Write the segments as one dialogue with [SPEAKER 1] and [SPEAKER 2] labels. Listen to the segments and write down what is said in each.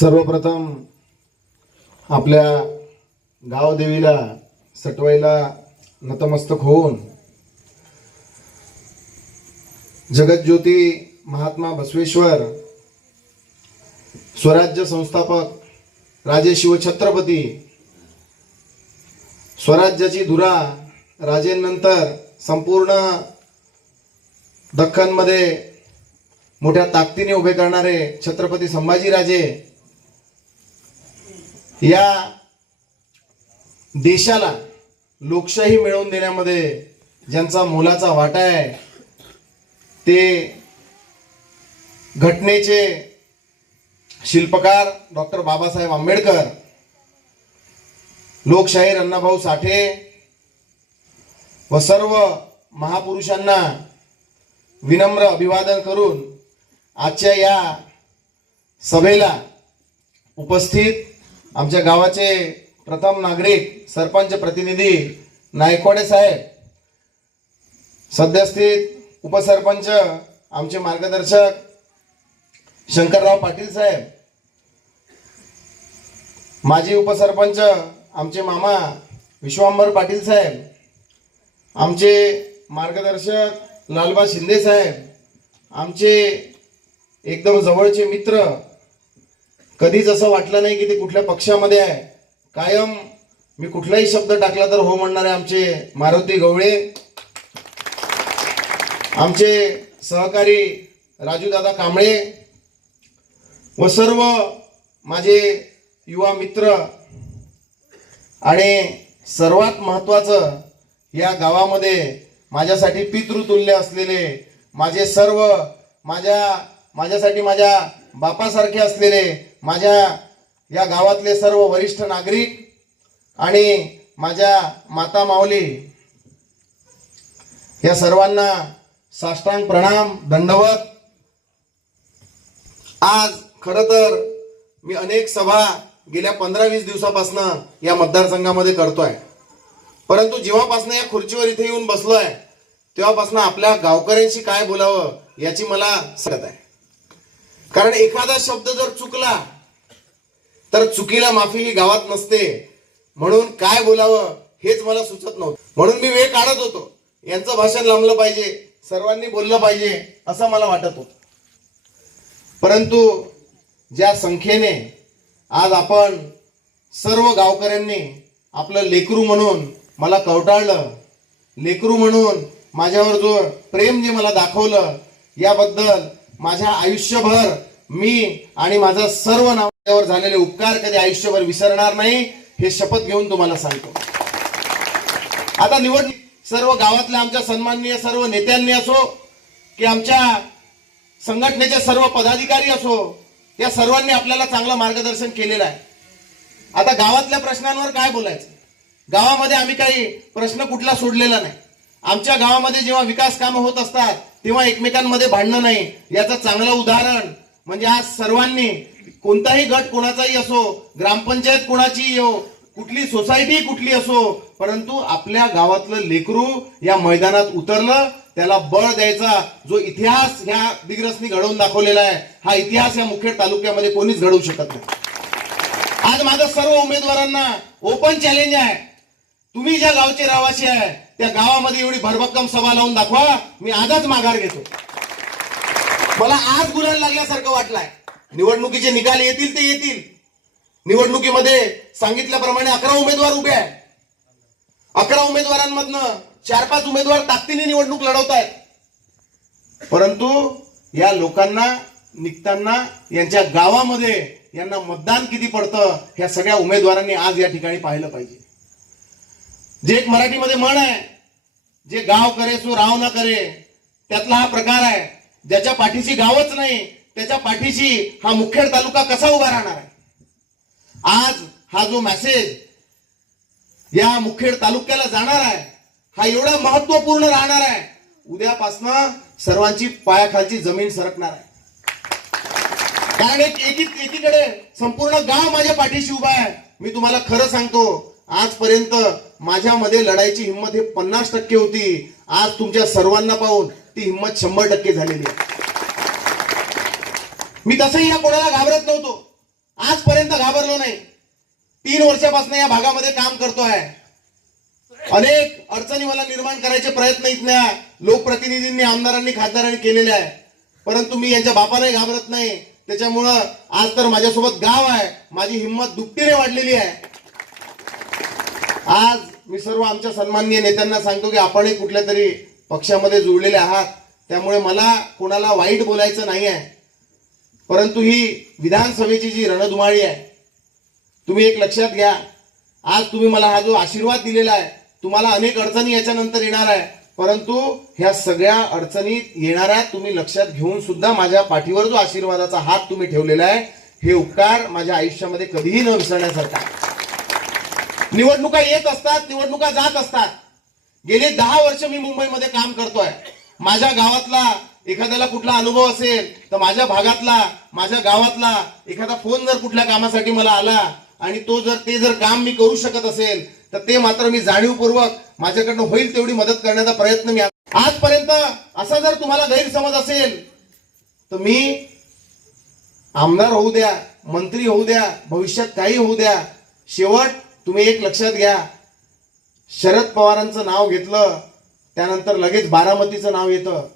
[SPEAKER 1] सर्वप्रथम आपल्या गावदेवीला सटवाईला नतमस्तक होऊन जगज्योती महात्मा बसवेश्वर स्वराज्य संस्थापक राजे शिवछत्रपती स्वराज्याची धुरा राजेंनंतर संपूर्ण दख्खनमध्ये मोठ्या ताकदीने उभे करणारे छत्रपती संभाजीराजे या देशाला लोकशाही मिळवून देण्यामध्ये ज्यांचा मोलाचा वाटा आहे ते घटनेचे शिल्पकार डॉक्टर बाबासाहेब आंबेडकर लोकशाहीर अण्णाभाऊ साठे व सर्व महापुरुषांना विनम्र अभिवादन करून आजच्या या सभेला उपस्थित आमच्या गावाचे प्रथम नागरिक सरपंच प्रतिनिधी नायकवाडे साहेब सद्यस्थित उपसरपंच आमचे मार्गदर्शक शंकरराव पाटील साहेब माजी उपसरपंच आमचे मामा विश्वांबर पाटील साहेब आमचे मार्गदर्शक लालबा शिंदे साहेब आमचे एकदम जवळचे मित्र कधीच असं वाटलं नाही की ते कुठल्या पक्षामध्ये आहे. कायम मी कुठलाही शब्द टाकला तर हो म्हणणारे आमचे मारुती गवळे आमचे सहकारी राजूदादा कांबळे व सर्व माझे युवा मित्र आणि सर्वात महत्त्वाचं या गावामध्ये माझ्यासाठी पितृतुल्य असलेले माझे सर्व माझ्या माझ्यासाठी माझ्या बापासारखे असलेले माझ्या या गावातले सर्व वरिष्ठ नागरिक आणि माझ्या माता माऊली या सर्वांना साष्टांग प्रणाम दंडवत. आज खर तर मी अनेक सभा गेल्या पंधरा वीस दिवसापासून या मतदारसंघामध्ये करतोय. परंतु जेव्हापासून या खुर्चीवर इथे येऊन बसलोय तेव्हापासून आपल्या गावकऱ्यांशी काय बोलावं याची मला सांगत आहे. कारण एखादा शब्द जर चुकला तर चुकीला माफी ही गावात नसते. म्हणून काय बोलावं हेच मला सुचत नव्हतं. म्हणून मी वेळ काढत होतो. यांचं भाषण लांबलं पाहिजे सर्वांनी बोललं पाहिजे असं मला वाटत होतं. परंतु ज्या संख्येने आज आपण सर्व गावकऱ्यांनी आपलं लेकरू म्हणून मला कवटाळलं लेकरू म्हणून माझ्यावर जो प्रेम जे मला दाखवलं याबद्दल माझ्या आयुष्यभर मी आणि माझं सर्व नावावर झालेले उपकार कधी आयुष्यभर विसरणार नाही हे शपथ घेऊन तुम्हाला सांगतो. आता निवडणूक सर्व गावातल्या आमच्या सन्माननीय सर्व नेत्यांनी असो की आमच्या संघटनेचे सर्व पदाधिकारी असो या सर्वांनी आपल्याला चांगलं मार्गदर्शन केलेलं आहे. आता गावातल्या प्रश्नांवर काय बोलायचं? गावामध्ये आम्ही काही प्रश्न कुठला सोडलेला नाही. आमच्या गावामध्ये जेव्हा विकास कामं होत असतात तेव्हा एकमेकांमध्ये भांडणं नाही. याचं चांगलं उदाहरण म्हणजे आज सर्वांनी कोणताही गट कोणाचाही असो ग्रामपंचायत कोणाचीही हो कुठली सोसायटी कुठली असो परंतु आपल्या गावातलं लेकरू या मैदानात उतरलं त्याला बळ द्यायचा जो इतिहास ह्या दिग्रसनी घडवून दाखवलेला आहे हा इतिहास या मुखेड तालुक्यामध्ये कोणीच घडवू शकत नाही. आज माझं सर्व उमेदवारांना ओपन चॅलेंज आहे. तुम्ही ज्या गावचे रहिवासी आहे त्या गावामध्ये एवढी भरभक्कम सभा लावून दाखवा मी आजच माघार घेतो. मला आज गुलाल लागल्यासारखं वाटलंय. निवडणुकीचे निकाल येतील ते येतील. निवडणुकीमध्ये सांगितल्याप्रमाणे अकरा उमेदवार उभे आहे अकरा उमेदवारांमधनं चार पाच उमेदवार ताकदीने निवडणूक लढवत आहेत. परंतु या लोकांना निघताना यांच्या गावामध्ये यांना मतदान किती पडतं ह्या सगळ्या उमेदवारांनी आज या ठिकाणी पाहिलं पाहिजे. जे एक मराठीमध्ये म्हण आहे जे गाव करे सो राव ना करे त्यातला हा प्रकार आहे. ज्याच्या पाठीशी गावच नाही त्याच्या पाठीशी हा मुखेड तालुका कसा उभा राहणार आहे? आज हा जो मेसेज या मुखेड तालुक्याला जाणार आहे हा एवढा महत्त्वपूर्ण राहणार आहे उद्यापासनं सर्वांची पायाखालची जमीन सरकणार आहे. कारण एक एकीकडे संपूर्ण गाव माझ्या पाठीशी उभा आहे. मी तुम्हाला खरं सांगतो आजपर्यंत माझ्यामध्ये लढायची हिंमत हे पन्नास टक्के होती. आज तुमच्या सर्वांना पाहून ती हिंमत शंभर टक्के झालेली आहे. मी तसंही या कोणाला घाबरत नव्हतो. आजपर्यंत घाबरलो नाही. तीन वर्षापासून या भागामध्ये काम करतो आहे अनेक अडचणी मला निर्माण करायचे प्रयत्न इथल्या लोकप्रतिनिधींनी आमदारांनी खासदारांनी केलेले आहे. परंतु मी यांच्या बापालाही घाबरत नाही. त्याच्यामुळं आज तर माझ्यासोबत गाव आहे. माझी हिंमत दुपटीने वाढलेली आहे. आज मी सर्व आमच्या सन्माननीय नेत्यांना सांगतो की आपणही कुठल्या तरी पक्षामध्ये जुळलेले आहात. त्यामुळे मला कोणाला वाईट बोलायचं नाही आहे परंतु ही विधानसभेची जी रणधुमाळी आहे तुम्ही एक लक्षात घ्या. आज तुम्ही मला हा जो आशीर्वाद दिलेला आहे तुम्हाला अनेक अडचणी याच्यानंतर येणार आहे. परंतु ह्या सगळ्या अडचणीत येणाऱ्या तुम्ही लक्षात घेऊन सुद्धा माझ्या पाठीवर जो आशीर्वादाचा हात तुम्ही ठेवलेला आहे हे उपकार माझ्या आयुष्यामध्ये कधीही न विसरण्यासारखा निवडणुका येत असतात निवडणुका जात असतात. गेले दहा वर्ष मी मुंबईमध्ये काम करतोय. माझ्या गावातला एखाद्याला कुठला अनुभव असेल तर माझ्या भागातला माझ्या गावातला एखादा फोन जर कुठल्या कामासाठी मला आला आणि तो जर ते जर काम मी करू शकत असेल तर ते मात्र मी जाणीवपूर्वक माझ्याकडनं होईल तेवढी मदत करण्याचा प्रयत्न मी आजपर्यंत असा जर तुम्हाला गैरसमज असेल तर मी आमदार होऊ द्या मंत्री होऊ द्या भविष्यात काही होऊ द्या शेवट तुम्ही एक लक्षात घ्या. शरद पवारांचं नाव घेतलं त्यानंतर लगेच बारामतीचं नाव येतं.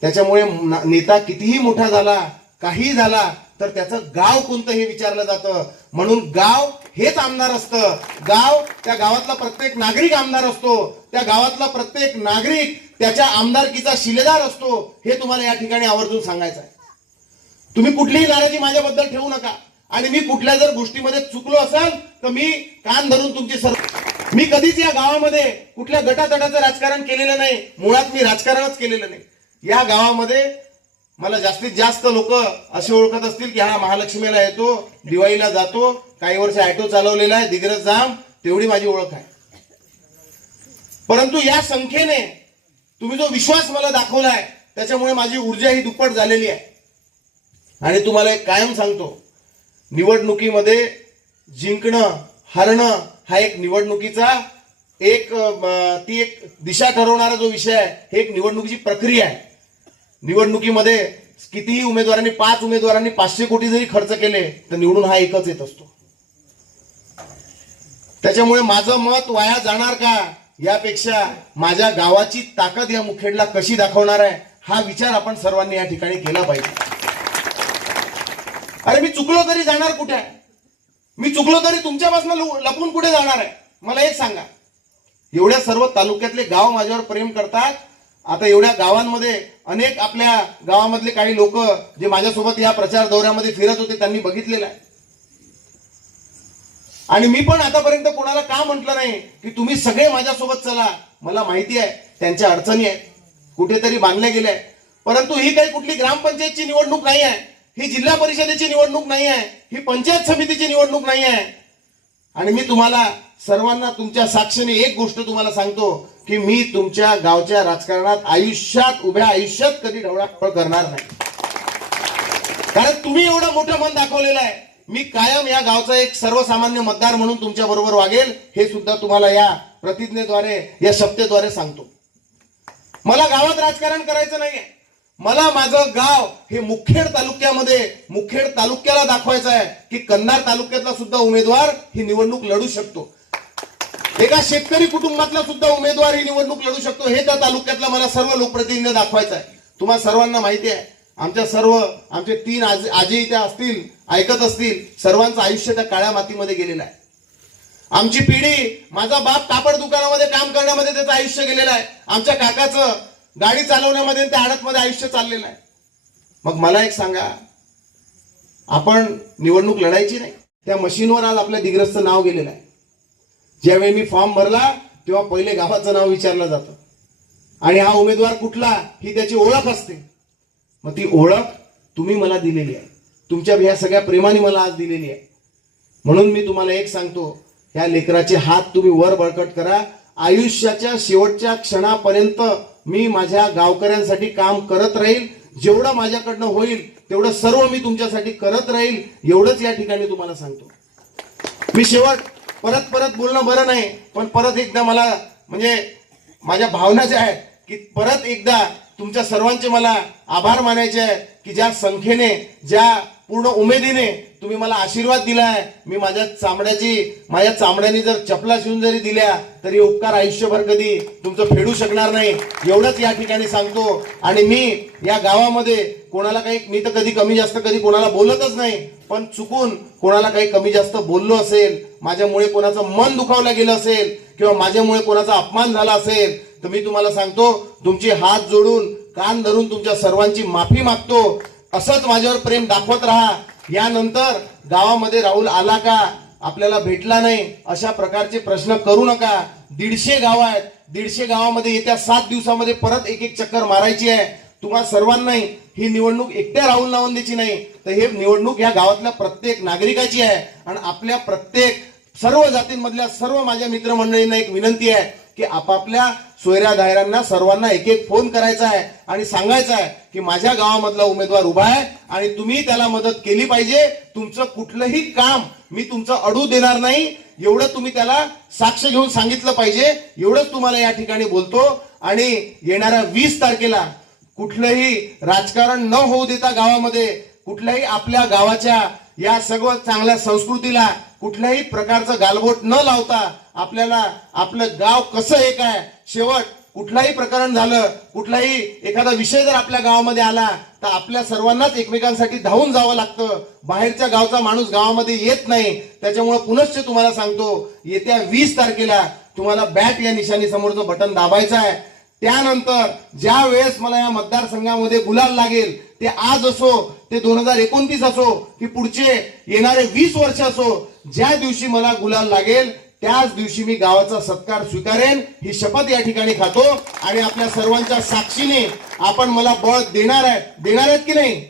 [SPEAKER 1] त्याच्यामुळे नेता कितीही मोठा झाला काही झाला तर त्याचं गाव कोणतं हे विचारलं जातं. म्हणून गाव हेच आमदार असतं. गाव त्या गावातला प्रत्येक नागरिक आमदार असतो. त्या गावातला प्रत्येक नागरिक त्याच्या आमदारकीचा शिलेदार असतो हे तुम्हाला या ठिकाणी आवर्जून सांगायचं आहे. तुम्ही कुठलीही नाराजी माझ्याबद्दल ठेवू नका. आणि मी कुठल्या जर गोष्टीमध्ये चुकलो असाल तर मी कान धरून तुमची सर मी कधीच या गावामध्ये कुठल्या गटातटाचं राजकारण केलेलं नाही. मुळात मी राजकारणच केलेलं नाही. या गावामध्ये मला जास्तीत जास्त लोक असे ओळखत असतील की हा महालक्ष्मीला येतो दिवाळीला जातो काही वर्ष ऑटो चालवलेला आहे दिग्रज जाम तेवढी माझी ओळख आहे. परंतु या संख्येने तुम्ही जो विश्वास मला दाखवला आहे त्याच्यामुळे माझी ऊर्जा ही दुप्पट झालेली आहे. आणि तुम्हाला एक कायम सांगतो निवडणुकीमध्ये जिंकणं हरणं हा एक निवडणुकीचा एक ती एक दिशा ठरवणारा जो विषय आहे हे एक निवडणुकीची प्रक्रिया आहे. निवडणुकीमध्ये कितीही उमेदवारांनी पाच उमेदवारांनी पाचशे कोटी जरी खर्च केले तर निवडून हा एकच येत असतो. त्याच्यामुळे माझं मत वाया जाणार का? यापेक्षा माझ्या गावाची ताकद या मुखेडला कशी दाखवणार आहे हा विचार आपण सर्वांनी या ठिकाणी केला पाहिजे. अरे मी चुकलो तरी जाणार कुठे? आहे मी चुकलो तरी तुमच्यापासून लपून कुठे जाणार आहे? मला एक सांगा. एवढ्या सर्व तालुक्यातले गाव माझ्यावर प्रेम करतात. आता एवढ्या गावांमध्ये अनेक आपल्या गावामधले काही लोक जे माझ्यासोबत या प्रचार दौऱ्यामध्ये फिरत होते त्यांनी बघितलेलं आहे. आणि मी पण आतापर्यंत कोणाला का म्हटलं नाही की तुम्ही सगळे माझ्यासोबत चला मला माहिती आहे त्यांच्या अडचणी आहेत कुठेतरी बांधल्या गेल्या परंतु ही काही कुठली ग्रामपंचायतची निवडणूक नाही आहे ही जिल्हा परिषदेची निवडणूक नाही आहे ही पंचायत समितीची निवडणूक नाही आहे. आणि मी तुम्हाला सर्वांना तुमच्या साक्षीने एक गोष्ट तुम्हाला सांगतो की मी तुमच्या गावच्या राजकारणात आयुष्यात उभ्या आयुष्यात कधी ढवळाढवळ करणार नाही. कारण तुम्ही एवढं मोठं मन दाखवलेलं आहे. मी कायम या गावचा एक सर्वसामान्य मतदार म्हणून तुमच्या बरोबर वागेल हे सुद्धा तुम्हाला या प्रतिज्ञेद्वारे या शब्देद्वारे सांगतो. मला गावात राजकारण करायचं नाहीये. मला माझं गाव हे मुखेड तालुक्यामध्ये मुखेड तालुक्याला दाखवायचं आहे की कन्नार तालुक्यातला सुद्धा उमेदवार ही निवडणूक लढू शकतो. एका शेतकरी कुटुंबातला सुद्धा उमेदवार ही निवडणूक लढू शकतो हे त्या तालुक्यातला मला सर्व लोकप्रतिनिधी दाखवायचं आहे. तुम्हाला सर्वांना माहिती आहे आमच्या सर्व आमचे तीन आज आजी त्या असतील ऐकत असतील सर्वांचं आयुष्य त्या काळ्या मातीमध्ये गेलेलं आहे. आमची पिढी माझा बाप कापड दुकानामध्ये काम करण्यामध्ये त्याचं आयुष्य गेलेलं आहे. आमच्या काकाचं गाडी चालवण्यामध्ये त्या आडतमध्ये आयुष्य चाललेलं आहे. मग मला एक सांगा आपण निवडणूक लढायची नाही त्या मशीनवर आज आपल्या दिग्रस्त नाव गेलेलं आहे. ज्यावेळी मी फॉर्म भरला तेव्हा पहिले गावाचं नाव विचारलं जातं. आणि हा उमेदवार कुठला ही त्याची ओळख असते. मग ती ओळख तुम्ही मला दिलेली आहे. तुमच्या ह्या सगळ्या प्रेमाने मला आज दिलेली आहे. म्हणून मी तुम्हाला एक सांगतो ह्या लेकराचे हात तुम्ही वर बळकट करा. आयुष्याच्या शेवटच्या क्षणापर्यंत मी माझ्या गावकऱ्यांसाठी काम करत राहील जेवढं माझ्याकडनं होईल तेवढं सर्व मी तुमच्यासाठी करत राहील एवढंच या ठिकाणी तुम्हाला सांगतो. मी शेवट परत परत बोलणं बरं नाही पण परत एकदा मला म्हणजे माझ्या भावना ज्या आहेत की परत एकदा तुमच्या सर्वांचे मला आभार मानायचे आहे की ज्या संख्येने ज्या पूर्ण उमेदीने तुम्ही मला आशीर्वाद दिलाय. मी माझ्या चामड्याची माझ्या चामड्याने जर चपला शिवून जरी दिल्या तरी उपकार आयुष्यभर कधी तुमचं फेडू शकणार नाही. एवढंच या ठिकाणी सांगतो. आणि मी या गावामध्ये कोणाला काही मी तर कधी कमी जास्त कधी कोणाला बोलतच नाही पण चुकून कोणाला काही कमी जास्त बोललो असेल माझ्यामुळे कोणाचं मन दुखावलं गेलं असेल किंवा माझ्यामुळे कोणाचा अपमान झाला असेल तर मी तुम्हाला सांगतो तुमची हात जोडून कान धरून तुमच्या सर्वांची माफी मागतो. असंच माझ्यावर प्रेम दाखवत राहा. यानंतर गावामध्ये राहुल आला का? आपल्याला भेटला नाही. अशा प्रकारचे प्रश्न करू नका. दीडशे गाव आहेत. दीडशे गावामध्ये येत्या सात दिवसामध्ये परत एक एक चक्कर मारायची आहे. तुम्हा सर्वांनाही ही निवडणूक एकट्या राहुल नावंदेची नाही. तर हे निवडणूक ह्या गावातल्या प्रत्येक नागरिकाची आहे. आणि आपल्या प्रत्येक सर्व जातींमधल्या सर्व माझ्या मित्रमंडळींना एक विनंती आहे की आपापल्या सोयऱ्या दायऱ्यांना सर्वांना एक एक फोन करायचा आहे आणि सांगायचं आहे की माझ्या गावामधला उमेदवार उभा आहे आणि तुम्ही त्याला मदत केली पाहिजे. तुमचं कुठलंही काम मी तुमचं अडू देणार नाही. एवढं तुम्ही त्याला साक्ष घेऊन सांगितलं पाहिजे. एवढंच तुम्हाला या ठिकाणी बोलतो. आणि येणाऱ्या वीस तारखेला कुठलंही राजकारण न होऊ देता गावामध्ये कुठल्याही आपल्या गावाच्या या सगळं चांगल्या संस्कृतीला कुठल्याही प्रकारचं गालबोट न लावता आपल्याला आपलं गाव कसं एक आहे शेवट कुठलाही प्रकरण झालं कुठलाही एखादा विषय जर आपल्या गावामध्ये आला तर आपल्या सर्वांनाच एकमेकांसाठी धावून जावं लागतं. बाहेरच्या गावचा माणूस गावामध्ये येत नाही. त्याच्यामुळे पुनश्च तुम्हाला सांगतो येत्या वीस तारखेला तुम्हाला बॅट या निशाणी समोरचं बटन दाबायचं आहे. त्यानंतर ज्या वेळेस मला या मतदारसंघामध्ये गुलाल लागेल ते आज असो ते दोन हजार एकोणतीस असो की पुढचे येणारे वीस वर्ष असो ज्या दिवशी मला गुलाल लागेल त्याच दिवशी मी गावाचा सत्कार स्वीकारेन ही शपथ या ठिकाणी खातो. आणि आपल्या सर्वांच्या साक्षीने आपण मला बळ देणार आहे देणार आहेत की नाही?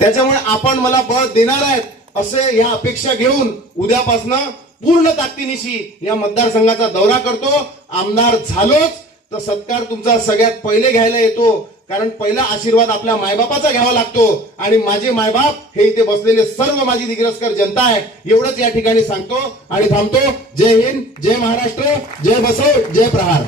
[SPEAKER 1] त्याच्यामुळे आपण मला बळ देणार आहेत असे या अपेक्षा घेऊन उद्यापासनं पूर्ण ताकदीनिशी या मतदारसंघाचा दौरा करतो. आमदार झालोच तर सत्कार तुमचा सगळ्यात पहिले घ्यायला येतो. कारण पहिला आशीर्वाद आपल्या मायबापाचा घ्यावा लागतो. आणि माझे मायबाप हे इथे बसलेले सर्व माझी दिग्रस्कर जनता आहे. एवढंच या ठिकाणी सांगतो आणि थांबतो. जय हिंद जय महाराष्ट्र जय बसव जय प्रहार.